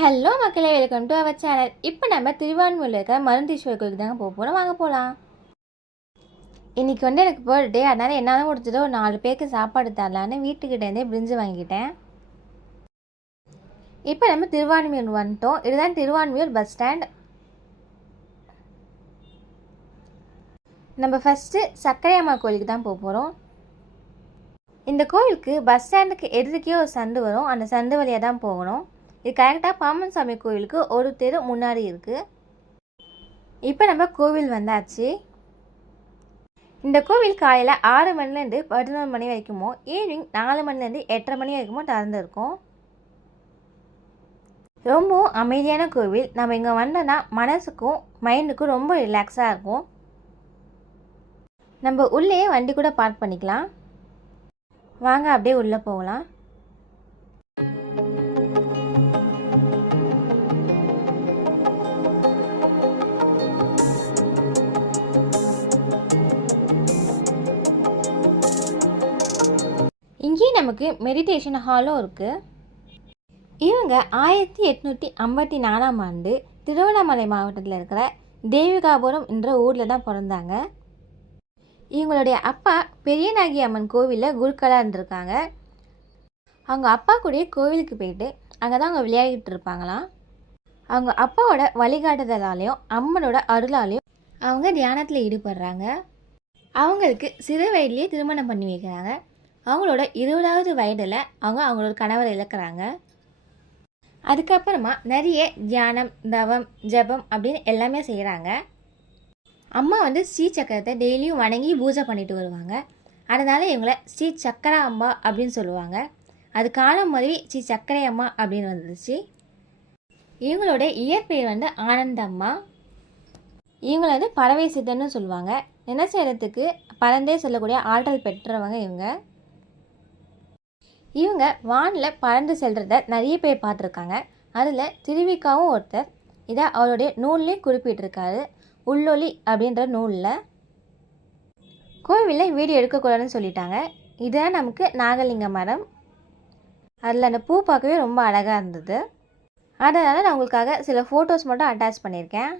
Hello மக்களே, welcome to our channel. இப்போ நம்ம திருவான்மூரில் இருக்க மருந்தீஸ்வரர் கோயிலுக்கு தாங்க போகிறோம். வாங்க போகலாம். இன்றைக்கி எனக்கு பர்த்டே, அதனால் என்னால் முடிஞ்சதோ ஒரு 4 பேருக்கு சாப்பாடு தரலான்னு வீட்டுக்கிட்டேருந்தே பிரிஞ்சு வாங்கிட்டேன். இப்போ நம்ம திருவான்மியூர் வந்துட்டோம். இதுதான் திருவான்மியூர் பஸ் ஸ்டாண்ட். நம்ம ஃபஸ்ட்டு சக்கரையம்மா கோயிலுக்கு தான் போகிறோம். இந்த கோயிலுக்கு பஸ் ஸ்டாண்டுக்கு எதிர்க்கே ஒரு சந்து வரும். அந்த சந்து வழியாக தான் போகணும். இது கரெக்டாக பாம்பன் சாமி கோவிலுக்கு ஒரு தெரு முன்னாடி இருக்குது. இப்போ நம்ம கோவில் வந்தாச்சு. இந்த கோவில் காலையில் 6 மணிலேருந்து 11 மணி வரைக்குமோ, ஈவினிங் 4 மணிலேருந்து 8:30 மணி வரைக்குமோ திறந்துருக்கும். ரொம்பவும் அமைதியான கோவில். நம்ம இங்கே வந்தோன்னா மனசுக்கும் மைண்டுக்கும் ரொம்ப ரிலாக்ஸாக இருக்கும். நம்ம உள்ளே வண்டி கூட பார்க் பண்ணிக்கலாம். வாங்க அப்படியே உள்ளே போகலாம். இங்கேயே நமக்கு மெடிடேஷன் ஹாலும் இருக்குது. இவங்க 1854ஆம் ஆண்டு திருவண்ணாமலை மாவட்டத்தில் இருக்கிற தேவிகாபுரம் என்ற ஊரில் தான் பிறந்தாங்க. இவங்களுடைய அப்பா பெரியநாயகி அம்மன் கோவிலில் குருக்களாக இருந்திருக்காங்க. அவங்க அப்பா கூடயே கோவிலுக்கு போயிட்டு அங்கே தான் அவங்க விளையாடிட்டு இருப்பாங்களாம். அவங்க அப்பாவோட வழிகாட்டுதலாலையும் அம்மனோட அருளாலையும் அவங்க தியானத்தில் ஈடுபடுறாங்க. அவங்களுக்கு சிறு வயதிலேயே திருமணம் பண்ணி வைக்கிறாங்க. அவங்களோட 20வது வயதில் அவங்களோட கணவரை இழக்கிறாங்க. அதுக்கப்புறமா நிறைய தியானம், தவம், ஜபம் அப்படின்னு எல்லாமே செய்கிறாங்க. அம்மா ஸ்ரீ சக்கரத்தை டெய்லியும் வணங்கி பூஜை பண்ணிட்டு வருவாங்க. அதனால் இவங்கள ஸ்ரீ சக்கரா அம்மா அப்படின்னு சொல்லுவாங்க. அது காலம் மருவி ஸ்ரீ சக்கரை அம்மா அப்படின்னு வந்துருச்சு. இவங்களோட இயற்பெயர் ஆனந்தம்மா. இவங்கள பறவை சித்தன்னு சொல்லுவாங்க. என்ன செய்கிறதுக்கு பறந்தே சொல்லக்கூடிய ஆற்றல் பெற்றவங்க இவங்க வானில் பறந்து செல்றத நிறைய பேர் பார்த்துருக்காங்க. அதில் திருவிக்காவும் ஒருத்தர். இதை அவருடைய நூல்லேயே குறிப்பிட்டிருக்காரு, உள்ளொலி அப்படின்ற நூலில். கோவிலில் வீடியோ எடுக்கக்கூடாதுன்னு சொல்லிட்டாங்க. இதுதான் நமக்கு நாகலிங்க மரம். அதில் அந்த பூ பார்க்கவே ரொம்ப அழகாக இருந்தது. அதனால் நான் உங்களுக்காக சில ஃபோட்டோஸ் மட்டும் அட்டாச் பண்ணியிருக்கேன்.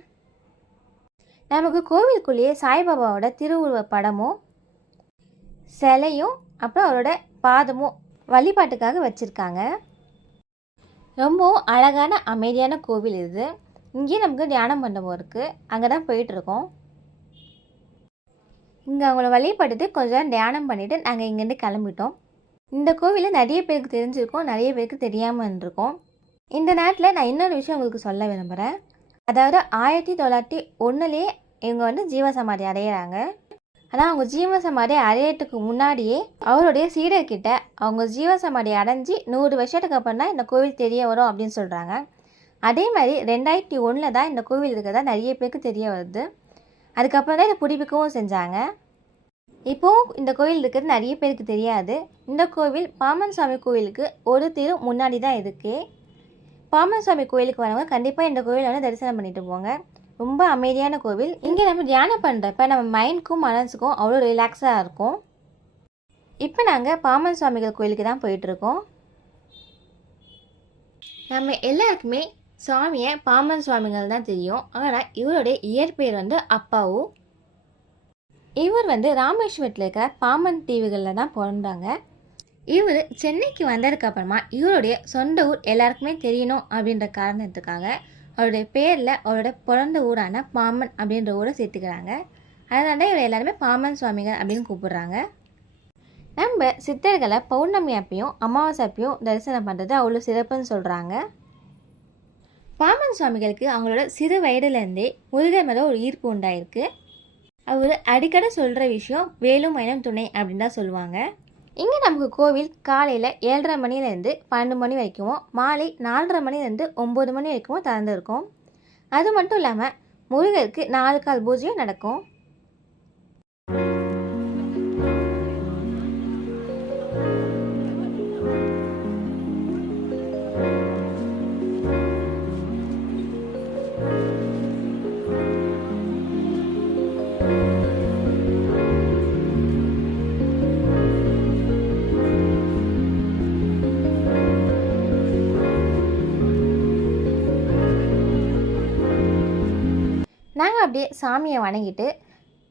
நமக்கு கோவிலுக்குள்ளேயே சாய்பாபாவோட திருவுருவ படமும் சிலையும் அப்புறம் அவரோட பாதமும் வழிபாட்டுக்காக வச்சுருக்காங்க. ரொம்பவும் அழகான அமைதியான கோவில் இது. இங்கேயும் நமக்கு தியானம் மண்டபம் இருக்குது. அங்கே தான் போயிட்டுருக்கோம். இங்கே அவங்கள வழிபட்டுட்டு கொஞ்சம் தியானம் பண்ணிவிட்டு நாங்கள் இங்கேருந்து கிளம்பிட்டோம். இந்த கோவிலில் நிறைய பேருக்கு தெரிஞ்சிருக்கோம், நிறைய பேருக்கு தெரியாமல் இருந்திருக்கோம். இந்த நேரத்தில் நான் இன்னொரு விஷயம் உங்களுக்கு சொல்ல விரும்புகிறேன். அதாவது 1901லேயே இவங்க ஜீவசமாதி அடையிறாங்க. ஆனால் அவங்க ஜீவசமாதி அடையிறதுக்கு முன்னாடியே அவருடைய சீடர்கிட்ட அவங்க ஜீவசமாதி அடைஞ்சி 100 வருஷத்துக்கு அப்புறம் தான் இந்த கோவில் தெரிய வரும் அப்படின்னு சொல்கிறாங்க. அதே மாதிரி 2001 தான் இந்த கோவில் இருக்கிறதா நிறைய பேருக்கு தெரிய வருது. அதுக்கப்புறம் தான் இதை புதுப்பிக்கவும் செஞ்சாங்க. இப்போவும் இந்த கோவில் இருக்கிறது நிறைய பேருக்கு தெரியாது. இந்த கோவில் பாம்பன் சாமி கோவிலுக்கு ஒரு தெரு முன்னாடி தான் இருக்குது. பாம்பன் சாமி கோவிலுக்கு வரவங்க கண்டிப்பாக இந்த கோவிலை தரிசனம் பண்ணிட்டு போங்க. ரொம்ப அமைதியான கோவில். இங்கே நம்ம தியானம் பண்ணுறப்ப நம்ம மைண்டுக்கும் மனசுக்கும் அவ்வளோ ரிலாக்ஸாக இருக்கும். இப்போ நாங்கள் பாம்பன் சுவாமிகள் கோயிலுக்கு தான் போயிட்டுருக்கோம். நம்ம எல்லாருக்குமே சுவாமியை பாம்பன் சுவாமிகள் தான் தெரியும். ஆனால் இவருடைய இயற்பெயர் அப்பாவு. இவர் ராமேஸ்வரத்தில் இருக்கிற பாம்பன் தீவுகளில் தான் பிறந்தாங்க. இவர் சென்னைக்கு வந்ததுக்கப்புறமா இவருடைய சொந்த ஊர் எல்லாருக்குமே தெரியணும் அப்படின்ற காரணத்துக்காக அவருடைய பேரில் அவரோட பிறந்த ஊரான பாம்பன் அப்படின்ற ஊரை சேர்த்துக்கிறாங்க. அதனால தான் இவர் எல்லாருமே பாம்பன் சுவாமிகள் அப்படின்னு கூப்பிடுறாங்க. நம்ம சித்தர்களை பௌர்ணமி அப்பையும் அமாவாசை அப்பையும் தரிசனம் பண்ணுறது அவ்வளோ சிறப்புன்னு சொல்கிறாங்க. பாம்பன் சுவாமிகளுக்கு அவங்களோட சிறு வயதுலேருந்தே முருகர் மேலே ஒரு ஈர்ப்பு உண்டாயிருக்கு. அவர் அடிக்கடி சொல்கிற விஷயம் வேலும் மயிலும் துணை அப்படின்னு தான் சொல்லுவாங்க. இங்கே நமக்கு கோவில் காலையில் 7:30 மணிலேருந்து 12 மணி வரைக்கும், மாலை 4:30 மணிலேருந்து 9 மணி வரைக்கும் திறந்துருக்கும். அது மட்டும் இல்லாமல் முருகருக்கு 4 கால் பூஜையும் நடக்கும். நாங்கள் அப்படியே சாமியை வணங்கிட்டு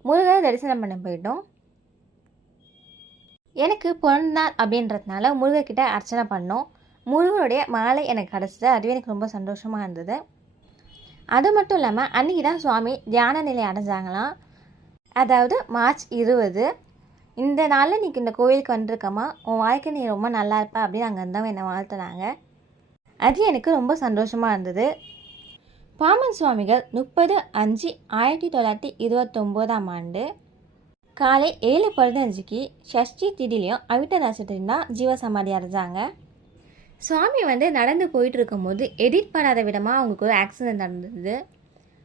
முருகரை தரிசனம் பண்ண போயிட்டோம். எனக்கு பிறந்தநாள் அப்படின்றதுனால முருகர்கிட்ட அர்ச்சனை பண்ணோம். முருகனுடைய மாலை எனக்கு கிடச்சிது. அதுவே எனக்கு ரொம்ப சந்தோஷமாக இருந்தது. அது மட்டும் இல்லாமல் அன்றைக்கி தான் சுவாமி தியான நிலை அடைஞ்சாங்களாம். அதாவது மார்ச் 20. இந்த நாளில் நீ இந்த கோவிலுக்கு வந்திருக்கம்மா, உன் வாழ்க்கை நீ ரொம்ப நல்லா இருப்பா அப்படின்னு அங்கே இருந்தவங்க என்னை வாழ்த்துனாங்க. அது எனக்கு ரொம்ப சந்தோஷமாக இருந்தது. பாமன் சுவாமிகள் 30/5/1929 காலை 7:15 ஷஷ்டி திதிலையும் அவிட்ட நட்சத்திரம் தான் ஜீவசமாதி அடைஞ்சாங்க. சுவாமி நடந்து போயிட்டு இருக்கும்போது எடிட் பண்ணாத விதமாக அவங்களுக்கு ஒரு ஆக்சிடென்ட் நடந்தது.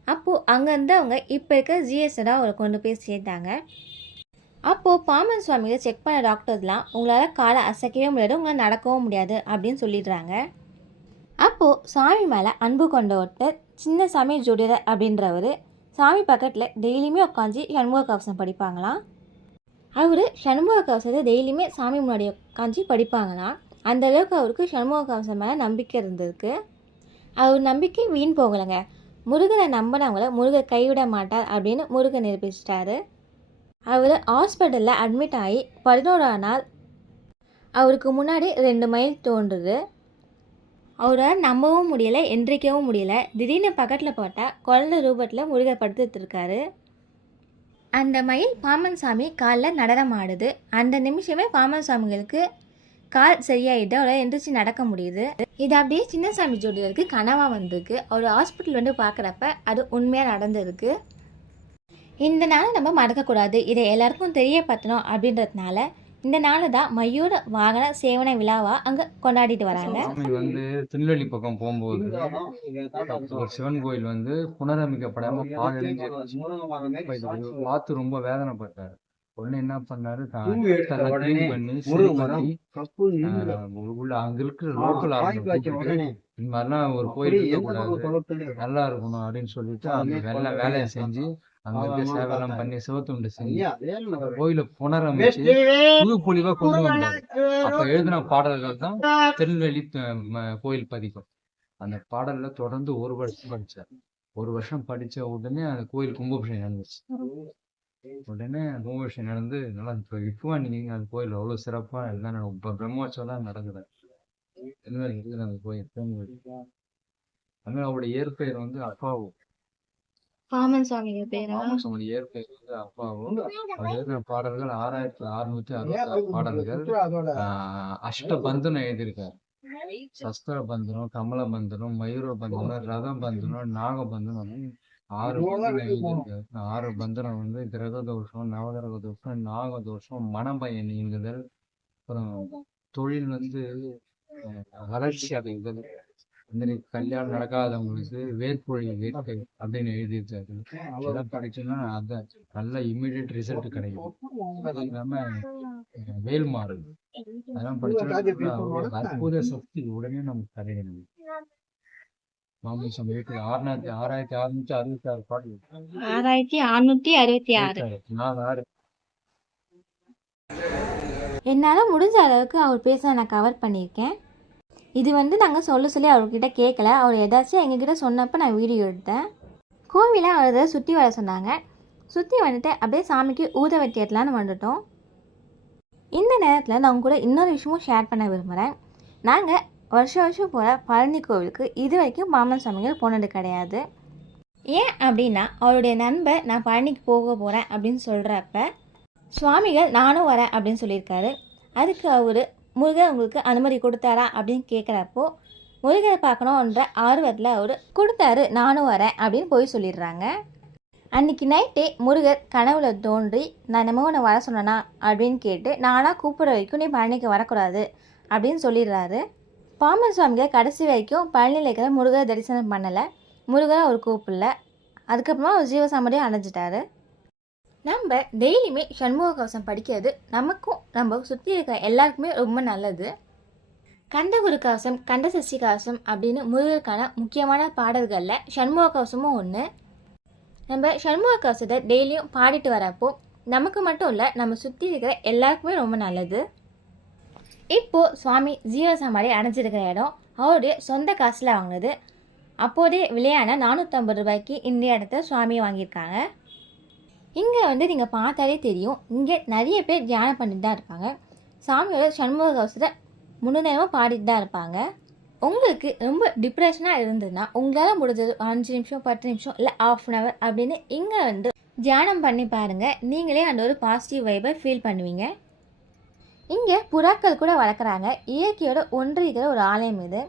அப்போது அங்கேருந்து அவங்க இப்போ இருக்க ஜிஎஸ்ஸை தான் அவரை கொண்டு போய் சேர்த்தாங்க. அப்போது பாமன் சுவாமிகள் செக் பண்ண டாக்டர்ஸ்லாம் உங்களால் காலை அசைக்கவே முடியாது, உங்களால் நடக்கவும் முடியாது அப்படின்னு சொல்லிடுறாங்க. அப்போது சாமி மேலே அன்பு கொண்ட ஒருத்தர் சின்னசாமி ஜோதிடர் அப்படின்றவர் சாமி பக்கத்தில் டெய்லியுமே உட்காந்து சண்முக கவசம் படிப்பாங்களாம். அவர் சண்முக கவசத்தை டெய்லியுமே சாமி முன்னாடி உட்காந்து படிப்பாங்களாம். அந்தளவுக்கு அவருக்கு சண்முக கவசம் மேலே நம்பிக்கை இருந்திருக்கு. அவர் நம்பிக்கை வீண் போகலைங்க. முருகனை நம்பினவங்கள முருகர் கைவிட மாட்டார் அப்படின்னு முருகன் நிரூபிச்சிட்டாரு. அவர் ஹாஸ்பிட்டலில் அட்மிட் ஆகி 11ஆம் நாள் அவருக்கு முன்னாடி 2 மைல் தோன்றுது. அவரால் நம்பவும் முடியலை, எந்திரிக்கவும் முடியல. திடீர்னு பக்கத்தில் போட்டால் குழந்தை ரூபத்தில் முருகர் படுத்துட்டு இருக்காரு. அந்த மயில் பாமன் சாமி காலில் நடனம் ஆடுது. அந்த நிமிஷமே பாமன் சாமிகளுக்கு கால் சரியாயிட்டு அவரை எந்திரிச்சு நடக்க முடியுது. இது அப்படியே சின்னசாமி ஜோதிடருக்கு கனவாக வந்திருக்கு. அவர் ஹாஸ்பிட்டல் பார்க்குறப்ப அது உண்மையாக நடந்திருக்கு. இந்த நாளை நம்ம மறக்கக்கூடாது, இதை எல்லாருக்கும் தெரியப்படுத்தணும் அப்படின்றதுனால இந்த நாளை தான் மயூர வாகன சேவன விழாவா அங்கே கொண்டாடிட்டு வராங்க. திருநெல்வேலி பக்கம் போகும்போது ஒரு சிவன் கோயில் புனரமைக்கப்படாம பார்த்து ரொம்ப வேதனைப்பட்டாரு. உடனே என்ன பண்ணாரு, பண்ணி உள்ள அங்க இருக்கிற லோக்கல் இந்த மாதிரிலாம் ஒரு கோயில் நல்லா இருக்கணும் அப்படின்னு சொல்லிட்டு அந்த வேலையை செஞ்சு அங்க இருக்க சேவைலாம் பண்ணி சிவத்துண்டு செஞ்சு கோயில புனரமைச்சு புது பொலிவா கொண்டு வந்தாரு. அப்ப எழுதின பாடல்கள் தான் திருநெல்வேலி கோயில் பதிக்கும். அந்த பாடல்ல தொடர்ந்து 1 வருஷம் படிச்சார். 1 வருஷம் படிச்ச உடனே அந்த கோயில் கும்பாபிஷேகம் நடந்துச்சு. உடனே கும்பாபிஷேகம் நடந்து நல்லா இப்போ நீங்க அந்த கோயில் அவ்வளவு சிறப்பா எல்லாம் பிரம்மோற்சவம் நடக்குது அந்த கோயில். அவருடைய இயற்பெயர் அப்பாவும் பாமன் சுவாமிகள் பேரா? இயற்பெயர் அப்பாவும். அவர் எழுதின பாடல்கள் 6666 பாடல்கள். அஷ்டபந்தனம் எழுதியிருக்காரு. சஸ்திர பந்தனம், கமல பந்தனம், மயூர பந்தனம், ரத பந்தனம், நாக பந்தனம் 6 பந்தனம் எழுதியிருக்காரு. 6 பந்தனம் கிரக தோஷம், நவகிரக தோஷம், நாக தோஷம், மனபயன் நீங்குதல், அப்புறம் தொழில் வளர்ச்சி அடைதல், கல்யாணம் நடக்காதவங்களுக்கு வேர்ப்பொழி வேட்கை அப்படின்னு எழுதியிருக்காரு. இதெல்லாம் படிச்சோம்னா அந்த நல்ல இம்மிடியட் ரிசல்ட் கிடைக்கும். அது இல்லாம வேல்மாறு அதெல்லாம் படிச்சோம்னா அற்புத சக்தி உடனே நமக்கு கிடையாது. மாமிசம் வீட்டு 6666 பாட்டு 6666 என்னால் முடிஞ்ச அளவுக்கு அவர் பேச நான் கவர் பண்ணியிருக்கேன். இது நாங்கள் சொல்லி அவர்கிட்ட கேட்கல. அவர் ஏதாச்சும் எங்ககிட்ட சொன்னப்போ நான் வீடியோ எடுத்தேன். கோவிலை அவர் சுற்றி வர சொன்னாங்க. சுற்றி வந்துட்டு அப்படியே சாமிக்கு ஊத வெட்டி ஏற்றலான்னு வந்துட்டோம். இந்த நேரத்தில் நான் உங்க கூட இன்னொரு விஷயமும் ஷேர் பண்ண விரும்புகிறேன். நாங்கள் வருஷம் போகிற பழனி கோவிலுக்கு இது வரைக்கும் பாமன் சுவாமிகள் போனது கிடையாது. ஏன் அப்படின்னா அவருடைய நண்பர் நான் பழனிக்கு போக போகிறேன் அப்படின்னு சொல்கிறப்ப சுவாமிகள் நானும் வரேன் அப்படின்னு சொல்லியிருக்காரு. அதுக்கு அவர் முருகர் உங்களுக்கு அனுமதி கொடுத்தாரா அப்படின்னு கேட்குறப்போ முருகரை பார்க்கணுன்ற ஆர்வத்தில் அவர் கொடுத்தாரு, நானும் வரேன் அப்படின்னு போய் சொல்லிடுறாங்க. அன்றைக்கி நைட்டே முருகர் கனவுல தோன்றி நான் என்னமோ உன்னை வர சொன்னேனா அப்படின்னு கேட்டு நானாக கூப்பிட வரைக்கும் நீ பழனிக்கு வரக்கூடாது அப்படின்னு சொல்லிடுறாரு. பாமன் சுவாமிகள் கடைசி வரைக்கும் பழனியில் இருக்கிற முருகரை தரிசனம் பண்ணலை, முருகரை அவர் கூப்பிடல. அதுக்கப்புறமா அவர் ஜீவசமாதியை அடைஞ்சிட்டாரு. நம்ம டெய்லியுமே சண்முக கவசம் படிக்கிறது நமக்கும் நம்ம சுற்றி இருக்கிற எல்லாருக்குமே ரொம்ப நல்லது. கண்டகுரு கவசம், கண்டசஷ்டி கவசம் அப்படின்னு முருகருக்கான முக்கியமான பாடல்களில் சண்முக கவசமும் ஒன்று. நம்ம சண்முக கவசத்தை டெய்லியும் பாடிட்டு வரப்போ நமக்கு மட்டும் இல்லை, நம்ம சுற்றி இருக்கிற எல்லாருக்குமே ரொம்ப நல்லது. இப்போது சுவாமி ஜீவசமாதி அடைஞ்சிருக்கிற இடம் அவருடைய சொந்த காசில் வாங்கினது. அப்போதே விலையான 450 ரூபாய்க்கு இந்த இடத்த சுவாமி வாங்கியிருக்காங்க. இங்கே வந்து நீங்கள் பார்த்தாலே தெரியும், இங்கே நிறைய பேர் தியானம் பண்ணிட்டு தான் இருப்பாங்க. சாமியோட சண்முக கவசத்தை முன்னுதாரணமாக பாடிட்டு தான் இருப்பாங்க. உங்களுக்கு ரொம்ப டிப்ரெஷனாக இருந்ததுன்னா உங்களால் முடிஞ்சது 5 நிமிஷம் 10 நிமிஷம் இல்லை ½ அன் ஹவர் அப்படின்னு இங்கே வந்து தியானம் பண்ணி பாருங்கள். நீங்களே அந்த ஒரு பாசிட்டிவ் வைபை ஃபீல் பண்ணுவீங்க. இங்கே புறாக்கள் கூட வளர்க்குறாங்க. இயற்கையோட ஒன்றிக்கிற ஒரு ஆலயம் இது.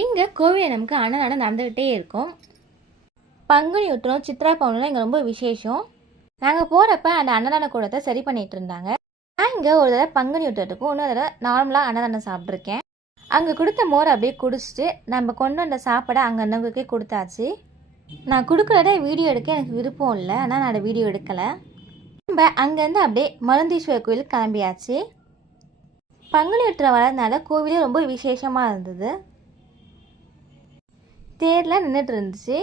இங்கே கோவில் நமக்கு அன்னதானம் நடந்துக்கிட்டே இருக்கும். பங்குனி உத்திரம் சித்ரா பௌர்ணமிலாம் இங்கே ரொம்ப விசேஷம். நாங்கள் போகிறப்ப அந்த அன்னதான கூடத்தை சரி பண்ணிகிட்டு இருந்தாங்க. நான் இங்கே ஒரு தடவை பங்குனி உத்திரத்துக்கும் இன்னொரு தடவை நார்மலாக அன்னதானம் சாப்பிட்ருக்கேன். அங்கே கொடுத்த மோரை அப்படியே குடிச்சிட்டு நம்ம கொண்டு வந்த சாப்பாடை அங்கே இருந்தவங்களுக்கே கொடுத்தாச்சு. நான் கொடுக்குறத வீடியோ எடுக்க எனக்கு விருப்பம் இல்லை, ஆனால் நான் அதை வீடியோ எடுக்கலை. நம்ம அங்கேருந்து அப்படியே மருந்தீஸ்வரர் கோயிலுக்கு கிளம்பியாச்சு. பங்குனி உத்திரம் வரதுனால கோவிலே ரொம்ப விசேஷமாக இருந்தது. தேர்லாம் நின்றுட்டு இருந்துச்சு.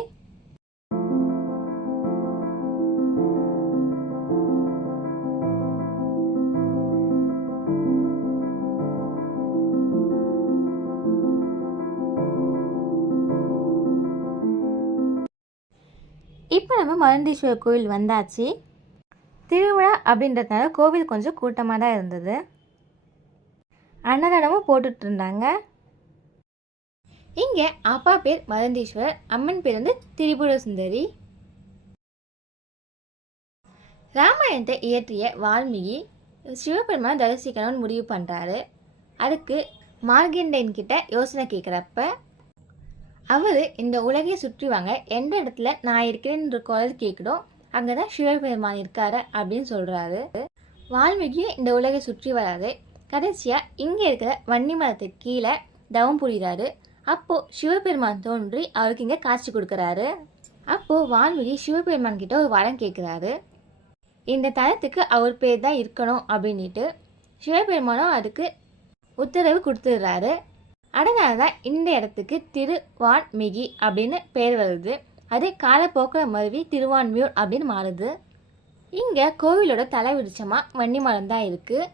இப்போ நம்ம மருந்தீஸ்வரர் கோவில் வந்தாச்சு. திருவிழா அப்படின்றதுனால கோவில் கொஞ்சம் கூட்டமாக தான் இருந்தது. அன்னதானமும் போட்டுட்டு இருந்தாங்க. இங்கே அப்பா பேர் மருந்தீஸ்வரர், அம்மன் பேர் வந்து திரிபுர சுந்தரி. ராமாயணத்தை இயற்றிய வால்மீகி சிவபெருமானை தரிசிக்கணும்னு முடிவு பண்ணுறாரு. அதுக்கு மார்கண்டேயன் கிட்ட யோசனை கேட்குறப்ப அவர் இந்த உலகையை சுற்றி வாங்க, எந்த இடத்துல நான் இருக்கிறேன்ற குரல் கேட்குதோ அங்கே தான் சிவபெருமான் இருக்காரு அப்படின்னு சொல்கிறாரு. வால்மீகியும் இந்த உலகை சுற்றி வராது. கடைசியாக இங்கே இருக்கிற வன்னி மரத்துக்கு கீழே தவம் புரிகிறாரு. அப்போது சிவபெருமான் தோன்றி அவருக்கு இங்கே காட்சி கொடுக்குறாரு. அப்போது வால்மீகி சிவபெருமான் கிட்ட ஒரு வரம் கேட்குறாரு. இந்த தலத்துக்கு அவர் பேர் தான் இருக்கணும் அப்படின்ட்டு சிவபெருமானும் அதுக்கு உத்தரவு கொடுத்துடுறாரு. அதனால தான் இந்த இடத்துக்கு திருவான்மிகி அப்படின்னு பேர் வருது. அது காலப்போக்கில் மருவி திருவான்மியூர் அப்படின்னு மாறுது. இங்கே கோவிலோட தலை விருட்சமாக வன்னி மரம் தான் இருக்குது.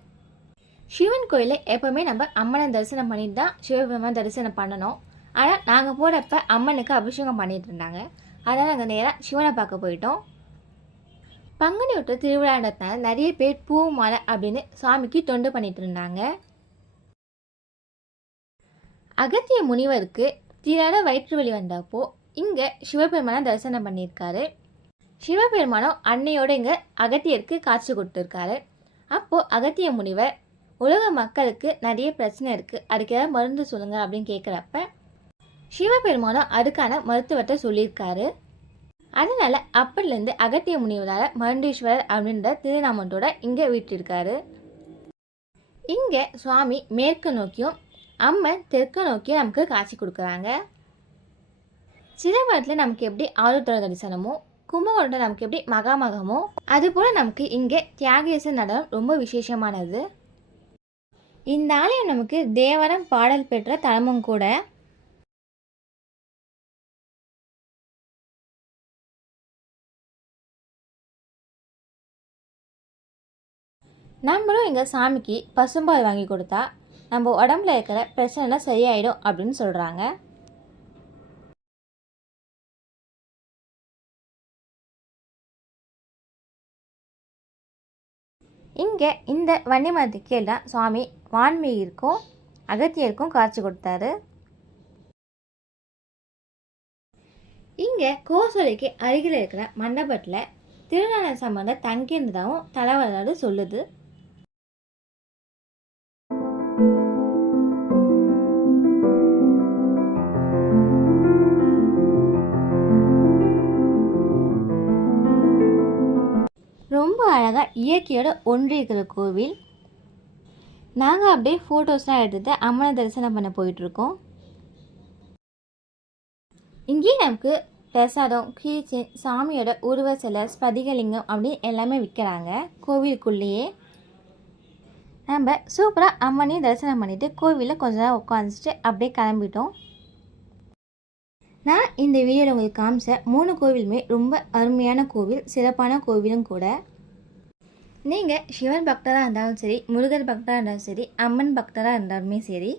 சிவன் கோயிலில் எப்போவுமே நம்ம அம்மனை தரிசனம் பண்ணிட்டு தான் சிவபெருமான் தரிசனம் பண்ணணும். ஆனால் நாங்கள் போகிறப்ப அம்மனுக்கு அபிஷேகம் பண்ணிட்டு இருந்தாங்க. அதனால் நாங்கள் நேராக சிவனை பார்க்க போயிட்டோம். பங்குனி உத்திர திருவிழான்றதுனால நிறைய பேர் பூ மாலை அப்படின்னு சாமிக்கு தொண்டு பண்ணிட்டு இருந்தாங்க. அகத்திய முனிவருக்கு தீராத வயிற்று வலி வந்தப்போ இங்கே சிவபெருமானை தரிசனம் பண்ணியிருக்காரு. சிவபெருமானும் அன்னையோட இங்கே அகத்தியருக்கு காட்சி கொடுத்துருக்காரு. அப்போது அகத்திய முனிவர் உலக மக்களுக்கு நிறைய பிரச்சனை இருக்குது, அதுக்கு ஏதாவது மருந்து சொல்லுங்கள் அப்படின்னு கேட்குறப்ப சிவபெருமானும் அதுக்கான மருத்துவத்தை சொல்லியிருக்காரு. அதனால் அப்படிலேருந்து அகத்திய முனிவரால் மருந்தீஸ்வரர் அப்படின்ற திருநாமத்தோட இங்கே வீட்டிருக்காரு. இங்கே சுவாமி மேற்கு நோக்கியும் அம்மன் தெற்கு நோக்கியும் நமக்கு காட்சி கொடுக்குறாங்க. சிதம்பரத்தில் நமக்கு எப்படி ஆருத்ர தரிசனமோ, கும்பகோணத்தில் நமக்கு எப்படி மகாமகமோ, அதுபோல் நமக்கு இங்கே தியாகேச நடனம் ரொம்ப விசேஷமானது. இந்த ஆலயம் நமக்கு தேவரம் பாடல் பெற்ற தலமும் கூட. நம்மளும் எங்கள் சாமிக்கு பசும்பால் வாங்கி கொடுத்தா நம்ம உடம்புல இருக்கிற பிரச்சனை சரியாயிடும் அப்படின்னு சொல்கிறாங்க. இங்கே இந்த வன்னி மரத்துக்கு எல்லாம் சுவாமி வான்மீகிற்கும் அகத்தியருக்கும் காட்சி கொடுத்தாரு. இங்கே கோசலைக்கு அருகில் இருக்கிற மண்டபத்தில் திருநான சம்பந்தம் தங்கியிருந்ததாகவும் தலைவராது சொல்லுது. ரொம்ப அழகாக இயற்கையோட ஒன்றி இருக்கிற கோவில். நாங்கள் அப்படியே ஃபோட்டோஸ்லாம் எடுத்துகிட்டு அம்மனை தரிசனம் பண்ண போயிட்டுருக்கோம். இங்கேயும் நமக்கு பிரசாதம், கீச்சன், சாமியோட உருவ சிலை, ஸ்பதிகலிங்கம் அப்படின்னு எல்லாமே விற்கிறாங்க கோவிலுக்குள்ளேயே. நம்ம சூப்பராக அம்மனையும் தரிசனம் பண்ணிவிட்டு கோவிலில் கொஞ்ச நேரம் உட்காந்துட்டு அப்படியே கிளம்பிட்டோம். நான் இந்த வீடியோவில் உங்களுக்கு காமிச்ச 3 கோவிலுமே ரொம்ப அருமையான கோவில், சிறப்பான கோவிலும் கூட. நீங்கள் சிவன் பக்தராக இருந்தாலும் சரி, முருகர் பக்தராக இருந்தாலும் சரி, அம்மன் பக்தராக இருந்தாலுமே சரி,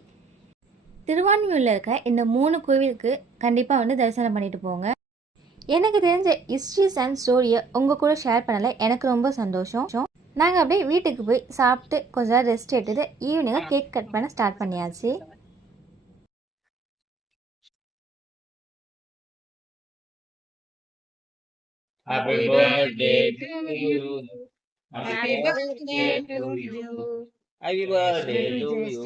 திருவான்மியூரில் இருக்க இந்த 3 கோவிலுக்கு கண்டிப்பாக வந்து தரிசனம் பண்ணிட்டு போங்க. எனக்கு தெரிஞ்ச ஹிஸ்ட்ரிஸ் அண்ட் ஸ்டோரியை உங்கள் கூட ஷேர் பண்ணலை, எனக்கு ரொம்ப சந்தோஷம். நாங்கள் அப்படியே வீட்டுக்கு போய் சாப்பிட்டு கொஞ்ச நேரம் ரெஸ்ட் எடுத்துட்டு ஈவினிங்காக கேக் கட் பண்ண ஸ்டார்ட் பண்ணியாச்சு. Happy birthday to you. Happy birthday to you. Happy birthday to you.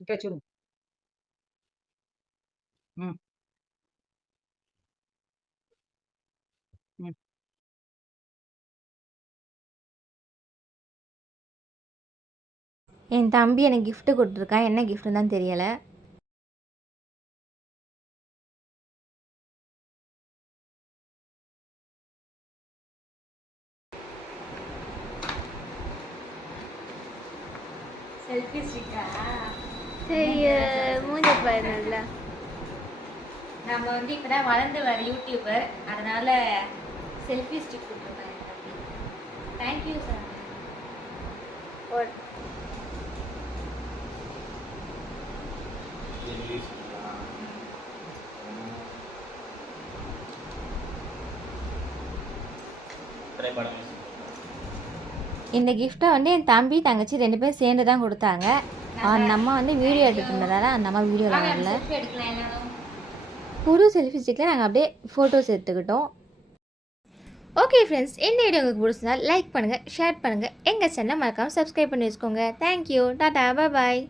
ఇంకా చూడు. హ్మ్. హ్మ్. என் தம்பி எனக்கு gift கொடுத்துருக்கான், என்ன கிஃப்ட்னு தான் தெரியலை. செல்ஃபி ஸ்டிக்கா? மூஞ்ச பாரு நல்லா. நம்ம வந்து இப்போ தான் வளர்ந்து வர யூடியூபர், அதனால் செல்ஃபி ஸ்டிக் கொடுத்துருக்கேன் என் தம்பி. Thank you sir. இந்த கிஃப்ட்டை வந்து என் தம்பி தங்கச்சி 2 பேரும் சேர்ந்து தான் கொடுத்தாங்க. அந்த அம்மா வந்து வீடியோ எடுத்துட்டு இருந்ததால அந்த அம்மா வீடியோவில் வரல. புது செல்ஃபி ஸ்டிக்கில் நாங்கள் அப்படியே ஃபோட்டோஸ் எடுத்துக்கிட்டோம். ஓகே ஃப்ரெண்ட்ஸ், இந்த வீடியோ உங்களுக்கு பிடிச்சிருந்தா லைக் பண்ணுங்கள், ஷேர் பண்ணுங்கள், எங்கள் சேனலை மறக்காமல் சப்ஸ்கிரைப் பண்ணி வச்சுக்கோங்க. தேங்க்யூ, டாடா, பாய்.